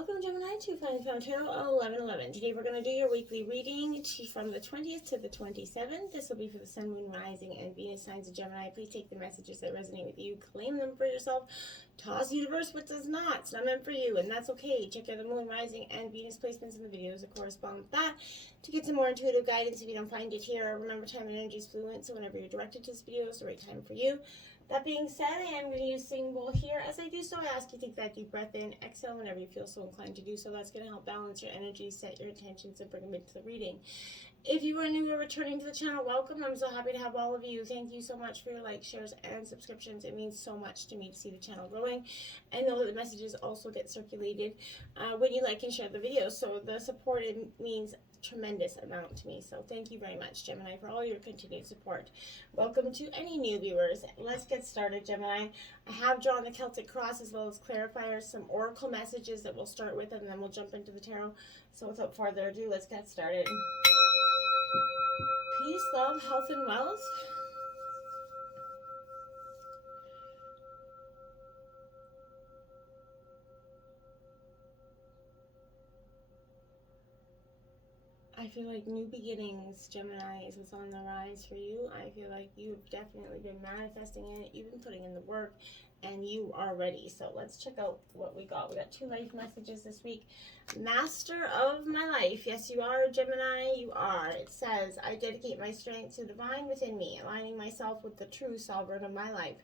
Welcome, Gemini, to Find Found Tarot 1111. Today we're going to do your weekly reading from the 20th to the 27th. This will be for the Sun, Moon, Rising, and Venus signs of Gemini. Please take the messages that resonate with you, claim them for yourself, toss the universe what does not. It's not meant for you, and that's okay. Check out the Moon, Rising, and Venus placements in the videos that correspond with that to get some more intuitive guidance if you don't find it here. Remember, time and energy is fluent, so whenever you're directed to this video, it's the right time for you. That being said, I am going to use symbol here. As I do so, I ask you to take that deep breath in, exhale whenever you feel so inclined to do so. That's going to help balance your energy, set your intentions, and bring them into the reading. If you are new or returning to the channel, welcome. I'm so happy to have all of you. Thank you so much for your likes, shares, and subscriptions. It means so much to me to see the channel growing. And know that the messages also get circulated when you like and share the videos. So the support, it means tremendous amount to me. So thank you very much, Gemini, for all your continued support. Welcome to any new viewers. Let's get started, Gemini. I have drawn the Celtic cross as well as clarifiers, some oracle messages that we'll start with, and then we'll jump into the tarot. So without further ado, let's get started. Peace, love, health, and wealth. I feel like new beginnings, Gemini, is what's on the rise for you. I feel like you've definitely been manifesting it. You've been putting in the work, and you are ready. So let's check out what we got. We got 2 life messages this week. Master of my life. Yes, you are, Gemini. You are. It says, I dedicate my strength to the divine within me, aligning myself with the true sovereign of my life.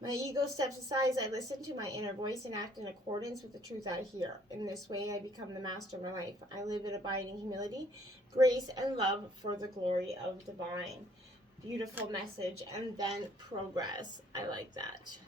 My ego steps aside as I listen to my inner voice and act in accordance with the truth I hear. In this way, I become the master of my life. I live in abiding humility, grace, and love for the glory of divine. Beautiful message. And then progress. I like that.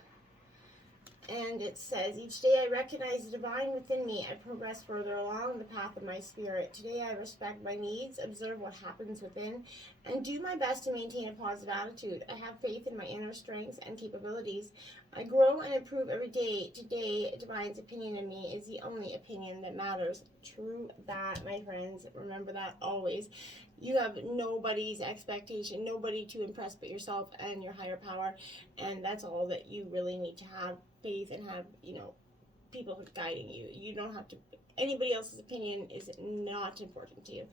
And it says, each day I recognize the divine within me. I progress further along the path of my spirit. Today I respect my needs, observe what happens within, and do my best to maintain a positive attitude. I have faith in my inner strengths and capabilities. I grow and improve every day. Today, divine's opinion of me is the only opinion that matters. True that, my friends. Remember that always. You have nobody's expectation, nobody to impress but yourself and your higher power. And that's all that you really need to have faith and have, people guiding you. You don't have to, anybody else's opinion is not important to you.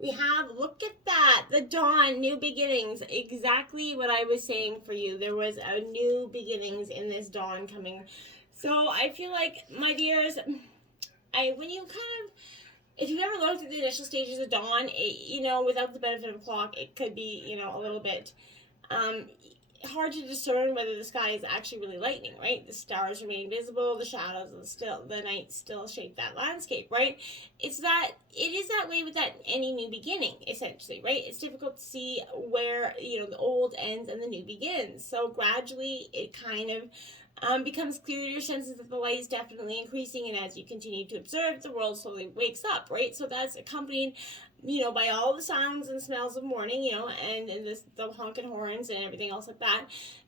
We have, look at that, the dawn, new beginnings, exactly what I was saying for you. There was a new beginnings in this dawn coming. So I feel like, my dears, when you if you've ever looked at the initial stages of dawn, without the benefit of a clock, it could be, a little bit hard to discern whether the sky is actually really lightening, right? The stars remain visible, the shadows of the night still shape that landscape, right? It is that way with that any new beginning, essentially, right? It's difficult to see where, the old ends and the new begins. So gradually it kind of becomes clear to your senses that the light is definitely increasing, and as you continue to observe, the world slowly wakes up, right? So that's accompanied, by all the sounds and smells of morning, and the honking horns and everything else like that.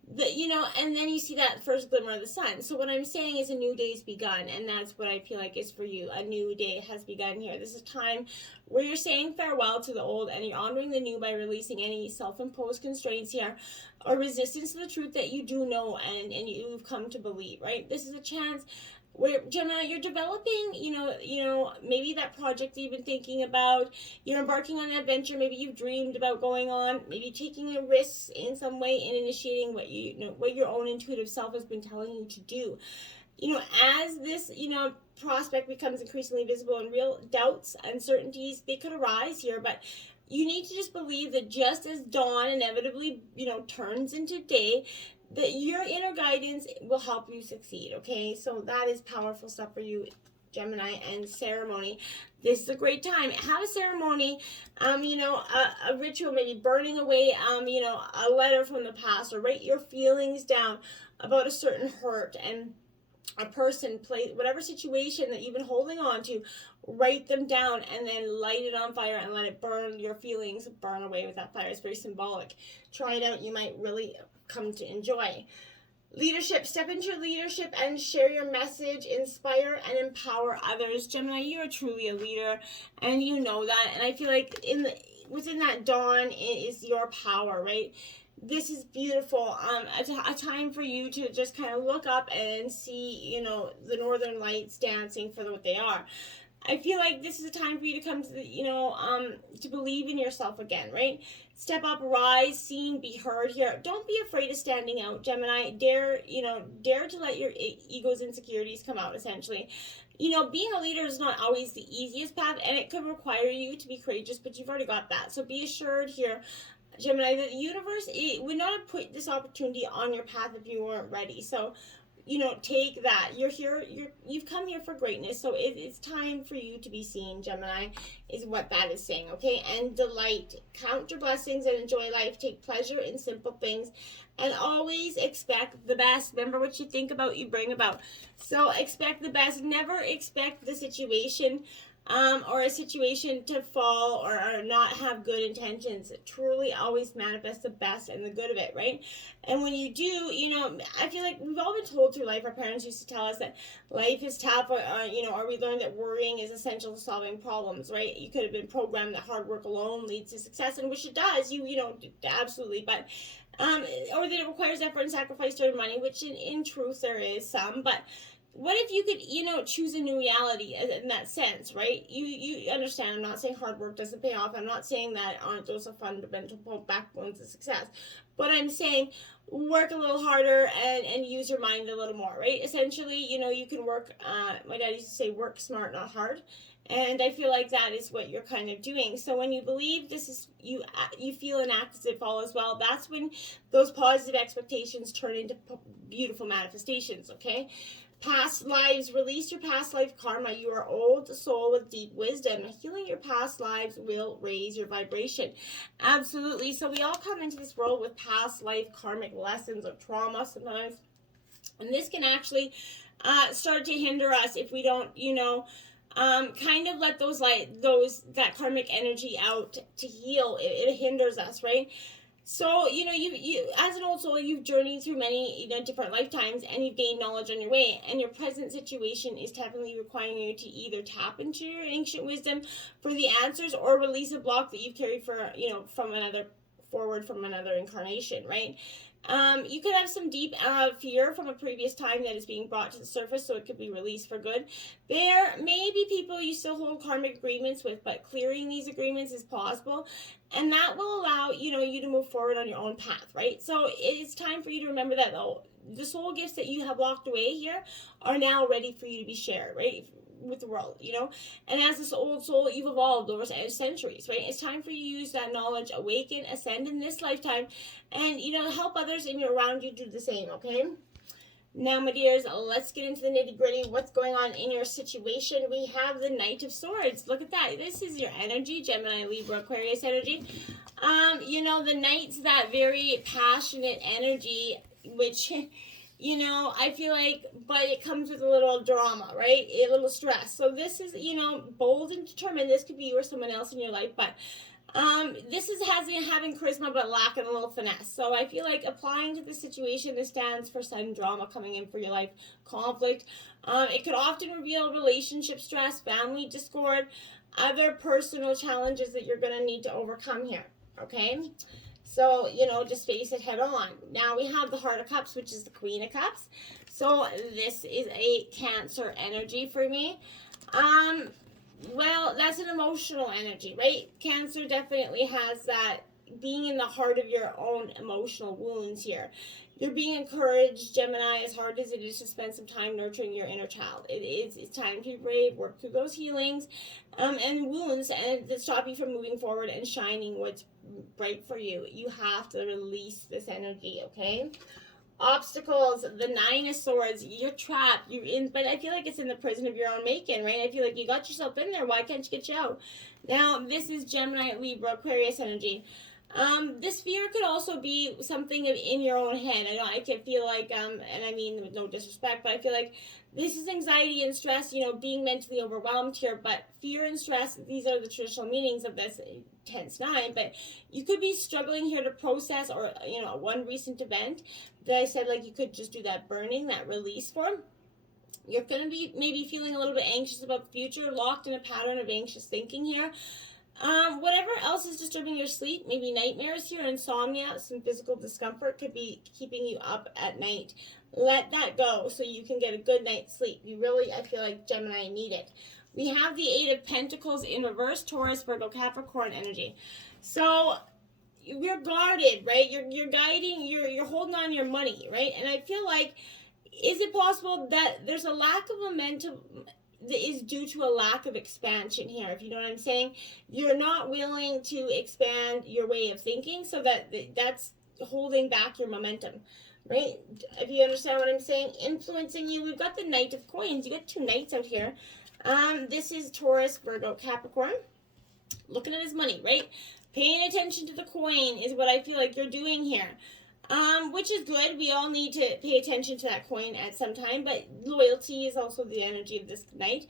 And then you see that first glimmer of the sun. So what I'm saying is a new day's begun, and that's what I feel like is for you. A new day has begun here. This is a time where you're saying farewell to the old and you're honoring the new by releasing any self-imposed constraints here or resistance to the truth that you do know and you've come to believe, right? This is a chance where, Gemini, you're developing, maybe that project that you've been thinking about, you're embarking on an adventure, maybe you've dreamed about going on, maybe taking a risk in some way in initiating what your own intuitive self has been telling you to do. As this, prospect becomes increasingly visible and real, doubts, uncertainties, they could arise here, but you need to just believe that just as dawn inevitably, turns into day, that your inner guidance will help you succeed, okay? So that is powerful stuff for you, Gemini. And ceremony. This is a great time. Have a ceremony, a ritual, maybe burning away, a letter from the past, or write your feelings down about a certain hurt and a person, place, whatever situation that you've been holding on to, write them down and then light it on fire and let it burn. Your feelings burn away with that fire. It's very symbolic. Try it out. You might really come to enjoy. Leadership. Step into your leadership and share your message. Inspire and empower others. Gemini, you're truly a leader, and you know that. And I feel like within that dawn is your power, right? this is beautiful. A time for you to just kind of look up and see, you know, the northern lights dancing for what they are. I feel like this is a time for you to come to the, you know, to believe in yourself again, right? Step up, rise, seen, be heard here. Don't be afraid of standing out, Gemini. Dare, you know, dare to let your ego's insecurities come out, essentially. You know, being a leader is not always the easiest path, and it could require you to be courageous, but you've already got that. So be assured here, Gemini, that the universe would not have put this opportunity on your path if you weren't ready. So, you know, take that. You're here. You've come here for greatness. So it's time for you to be seen, Gemini, is what that is saying. Okay, and delight. Count your blessings and enjoy life. Take pleasure in simple things, and always expect the best. Remember, what you think about, you bring about. So expect the best. Never expect the situation or a situation to fall or not have good intentions. Truly always manifest the best and the good of it, right? And when you do, you know, I feel like we've all been told through life, our parents used to tell us that life is tough, you know, or we learned that worrying is essential to solving problems, right? You could have been programmed that hard work alone leads to success, and which it does, you know, absolutely, but or that it requires effort and sacrifice to earn money, which in truth there is some, but what if you could, you know, choose a new reality in that sense, right? You understand, I'm not saying hard work doesn't pay off. I'm not saying that aren't those are fundamental backbones of success. But I'm saying work a little harder and use your mind a little more, right? Essentially, you know, you can work, my dad used to say, work smart, not hard. And I feel like that is what you're kind of doing. So when you believe this is, you feel and act as if all is well, that's when those positive expectations turn into beautiful manifestations, okay? Past lives, release your past life karma. You are old soul with deep wisdom. Healing your past lives will raise your vibration. Absolutely. So we all come into this world with past life karmic lessons or trauma sometimes. And this can actually start to hinder us if we don't, you know, kind of let that karmic energy out to heal. It hinders us, right? So, you know, you as an old soul, you've journeyed through many, you know, different lifetimes, and you've gained knowledge on your way, and your present situation is definitely requiring you to either tap into your ancient wisdom for the answers or release a block that you've carried for, you know, from another incarnation, right? You could have some deep fear from a previous time that is being brought to the surface, so it could be released for good. There may be people you still hold karmic agreements with, but clearing these agreements is possible, and that will allow, you know, you to move forward on your own path, right? So it's time for you to remember that the soul gifts that you have locked away here are now ready for you to be shared, right, with the world, you know. And as this old soul, you've evolved over centuries, right? It's time for you to use that knowledge, awaken, ascend in this lifetime, and, you know, help others around you do the same, okay? Now, my dears, let's get into the nitty-gritty. What's going on in your situation? We have the Knight of Swords. Look at that. This is your energy, Gemini, Libra, Aquarius energy. You know, the Knight's that very passionate energy, which you know, I feel like, but it comes with a little drama, right? A little stress. So this is, you know, bold and determined. This could be you or someone else in your life, but this is having charisma but lacking a little finesse. So I feel like applying to the situation, this stands for sudden drama coming in for your life, conflict. It could often reveal relationship stress, family discord, other personal challenges that you're going to need to overcome here, okay? So, you know, just face it head on. Now we have the Heart of Cups, which is the Queen of Cups. So this is a Cancer energy for me. Well, that's an emotional energy, right? Cancer definitely has that being in the heart of your own emotional wounds here. You're being encouraged, Gemini, as hard as it is to spend some time nurturing your inner child. It's time to be brave, work through those healings and wounds, and to stop you from moving forward and shining what's bright for you. You have to release this energy, okay? Obstacles, the Nine of Swords, you're trapped, you're in, but I feel like it's in the prison of your own making, right? I feel like you got yourself in there. Why can't you get you out? Now, this is Gemini, Libra, Aquarius energy. This fear could also be something in your own head. I know I can feel like, and I mean with no disrespect, but I feel like this is anxiety and stress, you know, being mentally overwhelmed here. But fear and stress, these are the traditional meanings of this tense nine. But you could be struggling here to process, or, you know, one recent event that I said, like, you could just do that burning, that release form. You're going to be maybe feeling a little bit anxious about the future, locked in a pattern of anxious thinking here. Whatever else is disturbing your sleep, maybe nightmares here, insomnia, some physical discomfort could be keeping you up at night. Let that go so you can get a good night's sleep. You really, I feel like, Gemini, need it. We have the Eight of Pentacles in reverse, Taurus, Virgo, Capricorn energy. So you're guarded, right? You're guiding, you're holding on your money, right? And I feel like, is it possible that there's a lack of momentum that is due to a lack of expansion here, if you know what I'm saying? You're not willing to expand your way of thinking, so that's holding back your momentum, right? If you understand what I'm saying, influencing you. We've got the Knight of Coins. You got two knights out here. This is Taurus, Virgo, Capricorn. Looking at his money, right? Paying attention to the coin is what I feel like you're doing here. Which is good. We all need to pay attention to that coin at some time, but loyalty is also the energy of this night.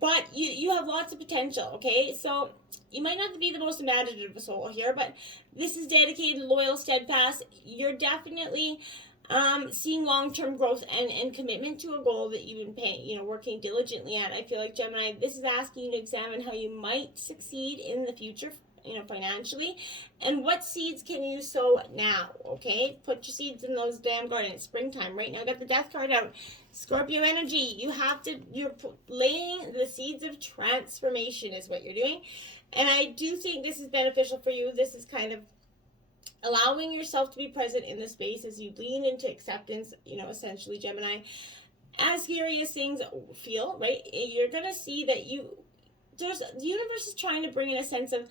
But you have lots of potential, okay? So you might not be the most imaginative soul here, but this is dedicated, loyal, steadfast. You're definitely seeing long-term growth and commitment to a goal that you've been working diligently at. I feel like, Gemini, this is asking you to examine how you might succeed in the future, financially, and what seeds can you sow now, okay? Put your seeds in those damn gardens. Springtime. Right now, I got the Death card out. Scorpio energy. You're laying the seeds of transformation is what you're doing, and I do think this is beneficial for you. This is kind of allowing yourself to be present in the space as you lean into acceptance, essentially, Gemini. As scary as things feel, right, you're gonna see that the universe is trying to bring in a sense of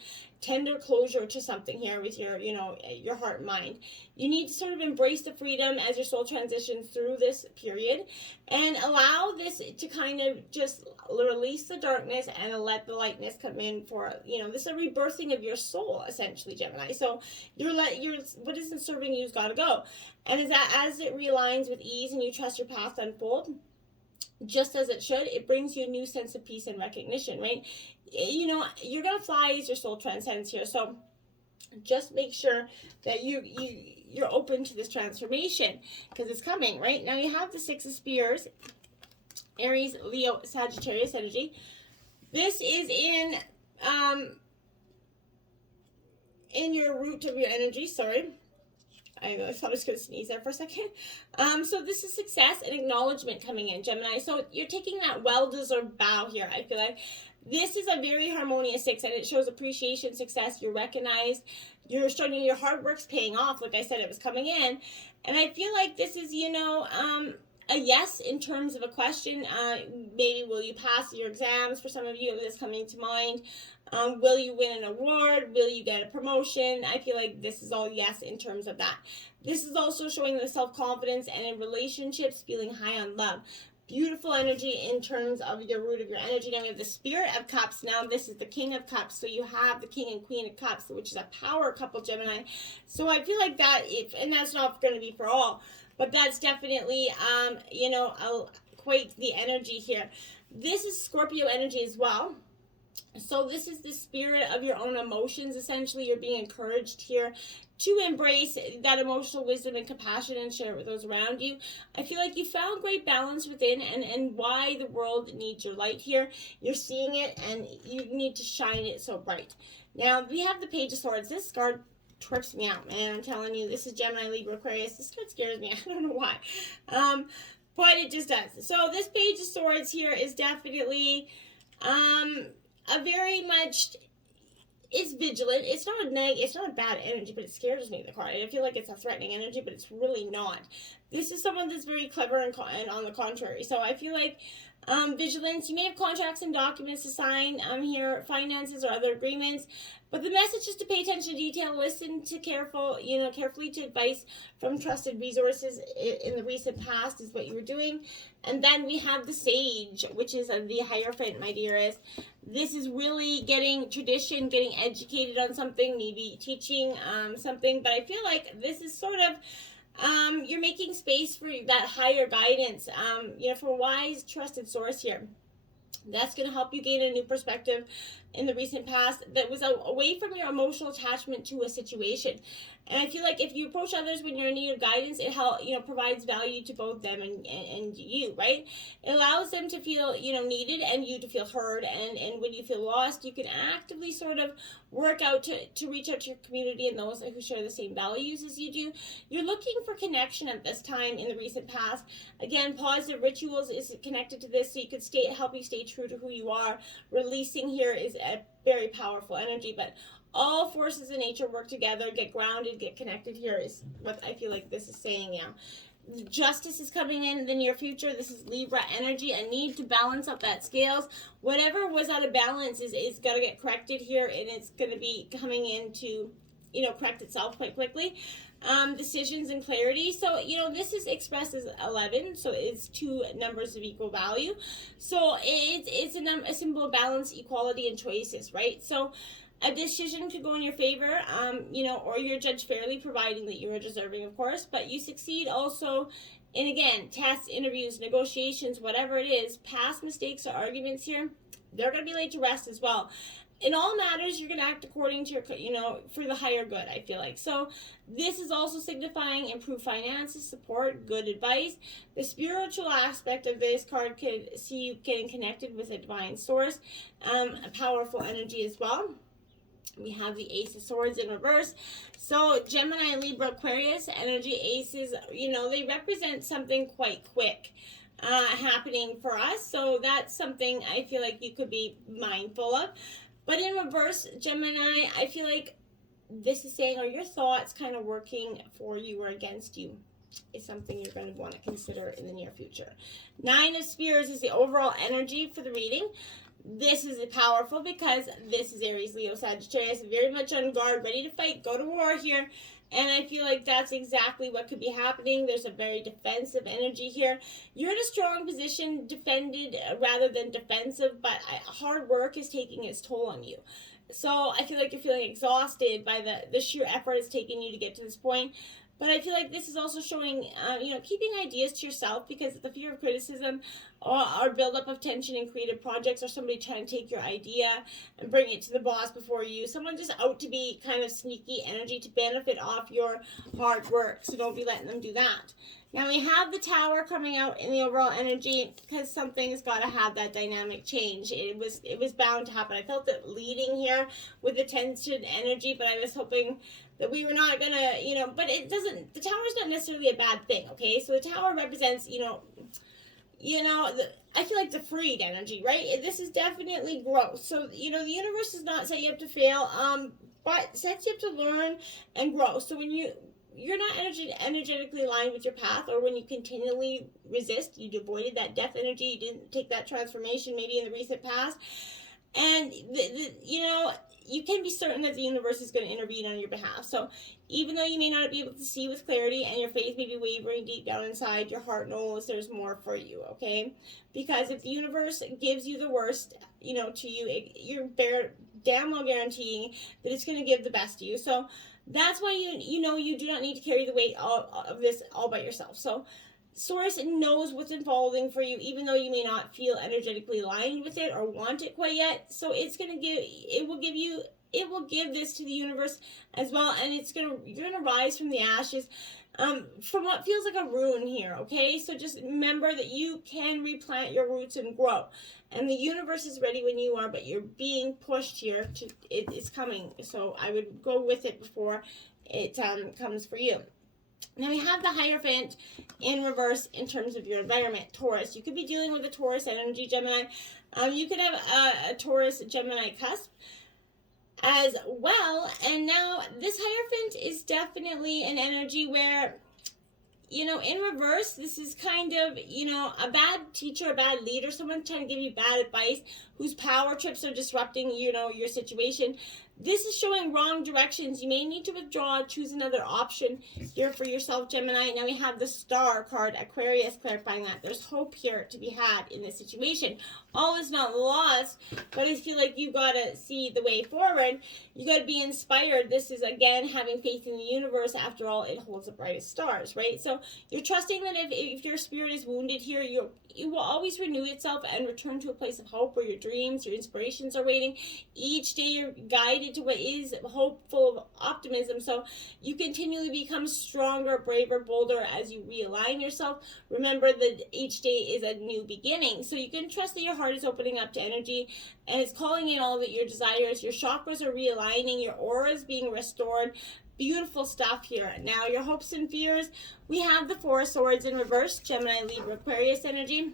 tender closure to something here with your heart and mind. You need to sort of embrace the freedom as your soul transitions through this period, and allow this to kind of just release the darkness and let the lightness come in for, this is a rebirthing of your soul, essentially, Gemini. So what isn't serving you's got to go. And as it realigns with ease and you trust your path to unfold, just as it should, it brings you a new sense of peace and recognition, right? You're gonna fly as your soul transcends here. So just make sure that you're open to this transformation, because it's coming. Right now, you have the Six of Spears, Aries, Leo, Sagittarius energy. This is in your root of your energy. Sorry, I thought I was going to sneeze there for a second. So this is success and acknowledgement coming in, Gemini. So you're taking that well-deserved bow here. I feel like this is a very harmonious six, and it shows appreciation, success. You're recognized. You're starting, your hard work's paying off. Like I said, it was coming in. And I feel like this is, a yes in terms of a question. Maybe will you pass your exams? For some of you, this coming to mind. Will you win an award? Will you get a promotion? I feel like this is all yes in terms of that. This is also showing the self-confidence, and in relationships, feeling high on love. Beautiful energy in terms of your root of your energy. Now we have the Spirit of Cups. Now this is the King of Cups. So you have the King and Queen of Cups, which is a power couple, Gemini. So I feel like that, and that's not going to be for all, but that's definitely, quite the energy here. This is Scorpio energy as well. So this is the spirit of your own emotions. Essentially, you're being encouraged here to embrace that emotional wisdom and compassion and share it with those around you. I feel like you found great balance within, and why the world needs your light here. You're seeing it, and you need to shine it so bright. Now, we have the Page of Swords. This card trips me out, man. I'm telling you, this is Gemini, Libra, Aquarius. This card scares me. I don't know why. But it just does. So this Page of Swords here is definitely a very much, it's vigilant. It's not a bad energy, but it scares me, the card. I feel like it's a threatening energy, but it's really not. This is someone that's very clever and on the contrary. So I feel like vigilance. You may have contracts and documents to sign here, finances or other agreements. But the message is to pay attention to detail, listen to carefully to advice from trusted resources in the recent past is what you were doing. And then we have the Sage, which is the Hierophant, my dearest. This is really getting tradition, getting educated on something, maybe teaching something. But I feel like this is sort of, you're making space for that higher guidance, for a wise, trusted source here. That's going to help you gain a new perspective in the recent past that was away from your emotional attachment to a situation. And I feel like if you approach others when you're in need of guidance, it provides value to both them and you, right? It allows them to feel, needed, and you to feel heard. And when you feel lost, you can actively sort of work out to reach out to your community and those who share the same values as you do. You're looking for connection at this time in the recent past. Again, positive rituals is connected to this, so you could help you stay true to who you are. Releasing here is a very powerful energy, but all forces in nature work together. Get grounded, get connected here is what I feel like this is saying now. Justice is coming in the near future. This is Libra energy, a need to balance up that scales. Whatever was out of balance is going to get corrected here, and it's going to be coming in to, correct itself quite quickly. Decisions and clarity. So, this is expressed as 11, so it's two numbers of equal value. So it's a symbol of balance, equality, and choices, right? So a decision could go in your favor, or you're judged fairly, providing that you are deserving, of course, but you succeed also in, again, tests, interviews, negotiations, whatever it is. Past mistakes or arguments here, they're going to be laid to rest as well. In all matters, you're going to act according to your, for the higher good, I feel like. So this is also signifying improved finances, support, good advice. The spiritual aspect of this card could see you getting connected with a divine source, a powerful energy as well. We have the Ace of Swords in reverse. So Gemini, Libra, Aquarius energy aces, they represent something quite quick happening for us. So that's something I feel like you could be mindful of. But in reverse, Gemini, I feel like this is saying, are your thoughts kind of working for you or against you? Is something you're going to want to consider in the near future. 9 of Spears is the overall energy for the reading. This is powerful because this is Aries, Leo, Sagittarius, very much on guard, ready to fight, go to war here. And I feel like that's exactly what could be happening. There's a very defensive energy here. You're in a strong position, defended rather than defensive, but hard work is taking its toll on you. So I feel like you're feeling exhausted by the sheer effort it's taken you to get to this point. But I feel like this is also showing, keeping ideas to yourself, because the fear of criticism or buildup of tension in creative projects, or somebody trying to take your idea and bring it to the boss before you. Someone just out to be kind of sneaky energy to benefit off your hard work. So don't be letting them do that. Now we have the Tower coming out in the overall energy because something's got to have that dynamic change. It was bound to happen. I felt it leading here with the tension energy, but I was hoping that we were not gonna, but it doesn't, the Tower is not necessarily a bad thing, okay? So the Tower represents, I feel like the freed energy, right? This is definitely growth. So, the universe does not set you up to fail, but sets you up to learn and grow. So when you're not energetically aligned with your path, or when you continually resist, you avoided that death energy, you didn't take that transformation maybe in the recent past, and you can be certain that the universe is going to intervene on your behalf. So even though you may not be able to see with clarity and your faith may be wavering deep down inside, your heart knows there's more for you, okay? Because if the universe gives you the worst, to you, you're damn well guaranteeing that it's going to give the best to you. So that's why you do not need to carry the weight of this all by yourself. So Source knows what's unfolding for you, even though you may not feel energetically aligned with it or want it quite yet. So it will give this to the universe as well, and you're gonna rise from the ashes, from what feels like a ruin here. Okay, so just remember that you can replant your roots and grow, and the universe is ready when you are, but you're being pushed here. It's coming. So I would go with it before it comes for you. Now we have the Hierophant in reverse in terms of your environment. Taurus. You could be dealing with a Taurus energy, Gemini. You could have a Taurus Gemini cusp as well. And now this Hierophant is definitely an energy where, in reverse, this is kind of, a bad teacher, a bad leader, someone trying to give you bad advice, whose power trips are disrupting, your situation. This is showing wrong directions. You may need to withdraw, choose another option here for yourself, Gemini. Now we have the Star card, Aquarius, clarifying that there's hope here to be had in this situation. All is not lost, but I feel like you got to see the way forward. You got to be inspired. This is, again, having faith in the universe. After all, it holds the brightest stars, right? So you're trusting that if your spirit is wounded here, it will always renew itself and return to a place of hope where your dreams, your inspirations are waiting. Each day you're guided excited to what is hopeful of optimism. So you continually become stronger, braver, bolder as you realign yourself. Remember that each day is a new beginning. So you can trust that your heart is opening up to energy and it's calling in all that your desires. Your chakras are realigning, your aura is being restored. Beautiful stuff here. Now, your hopes and fears. We have the Four of Swords in reverse, Gemini, Libra, Aquarius energy.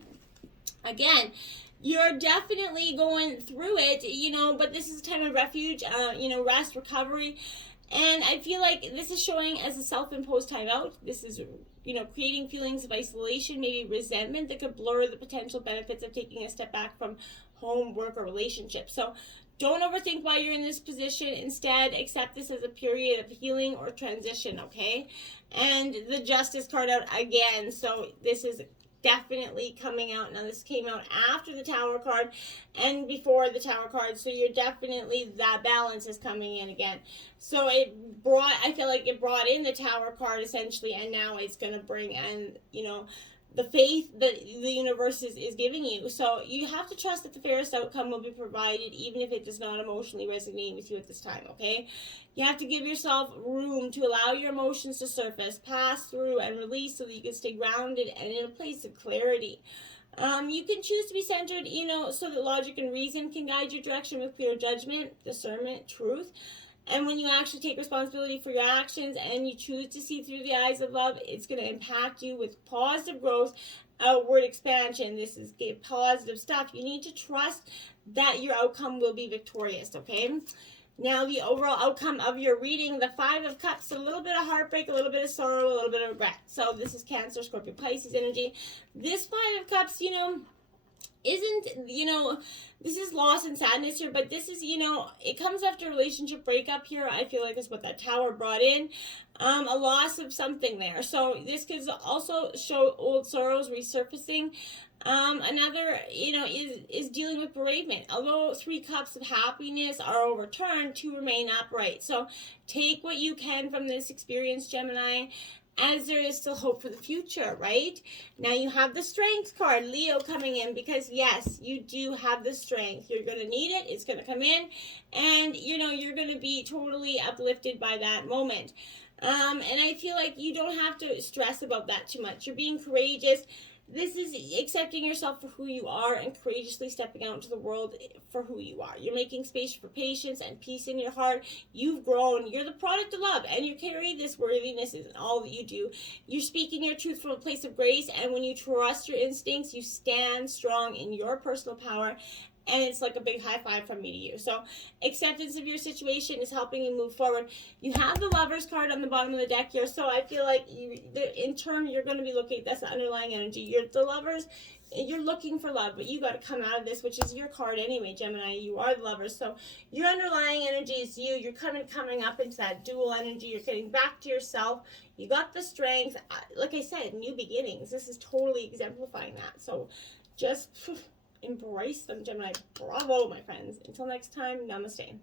Again, you're definitely going through it, but this is a time of refuge, rest, recovery. And I feel like this is showing as a self-imposed time out. This is, creating feelings of isolation, maybe resentment that could blur the potential benefits of taking a step back from home, work, or relationships. So don't overthink why you're in this position. Instead, accept this as a period of healing or transition, okay? And the Justice card out again. So this is definitely coming out. Now, this came out after the Tower card and before the Tower card. So you're definitely, that balance is coming in again. So I feel like it brought in the Tower card essentially, and now it's going to bring in, the faith that the universe is giving you. So you have to trust that the fairest outcome will be provided, even if it does not emotionally resonate with you at this time, okay? You have to give yourself room to allow your emotions to surface, pass through, and release so that you can stay grounded and in a place of clarity. You can choose to be centered, so that logic and reason can guide your direction with clear judgment, discernment, truth. And when you actually take responsibility for your actions and you choose to see through the eyes of love, it's going to impact you with positive growth, outward expansion. This is positive stuff. You need to trust that your outcome will be victorious, okay? Now, the overall outcome of your reading, the Five of Cups, a little bit of heartbreak, a little bit of sorrow, a little bit of regret. So this is Cancer, Scorpio, Pisces energy. This Five of Cups, isn't, this is loss and sadness here, but this is, it comes after a relationship breakup here. I feel like is what that Tower brought in. A loss of something there. So this could also show old sorrows resurfacing. Another, is dealing with bereavement. Although 3 cups of happiness are overturned, 2 remain upright. So take what you can from this experience, Gemini, as there is still hope for the future, right? Now you have the Strength card, Leo, coming in, because yes, you do have the strength. You're going to need it. It's going to come in, and you're going to be totally uplifted by that moment. And I feel like you don't have to stress about that too much. You're being courageous. This is accepting yourself for who you are and courageously stepping out into the world for who you are. You're making space for patience and peace in your heart. You've grown. You're the product of love, and you carry this worthiness in all that you do. You're speaking your truth from a place of grace, and when you trust your instincts, you stand strong in your personal power. And it's like a big high five from me to you. So acceptance of your situation is helping you move forward. You have the Lovers card on the bottom of the deck here. So I feel like in turn, you're going to be looking, that's the underlying energy. You're the Lovers. You're looking for love, but you got to come out of this, which is your card anyway, Gemini. You are the Lovers. So your underlying energy is you. You're coming up into that dual energy. You're getting back to yourself. You got the strength. Like I said, new beginnings. This is totally exemplifying that. So just embrace them, Gemini. Bravo, my friends. Until next time, namaste.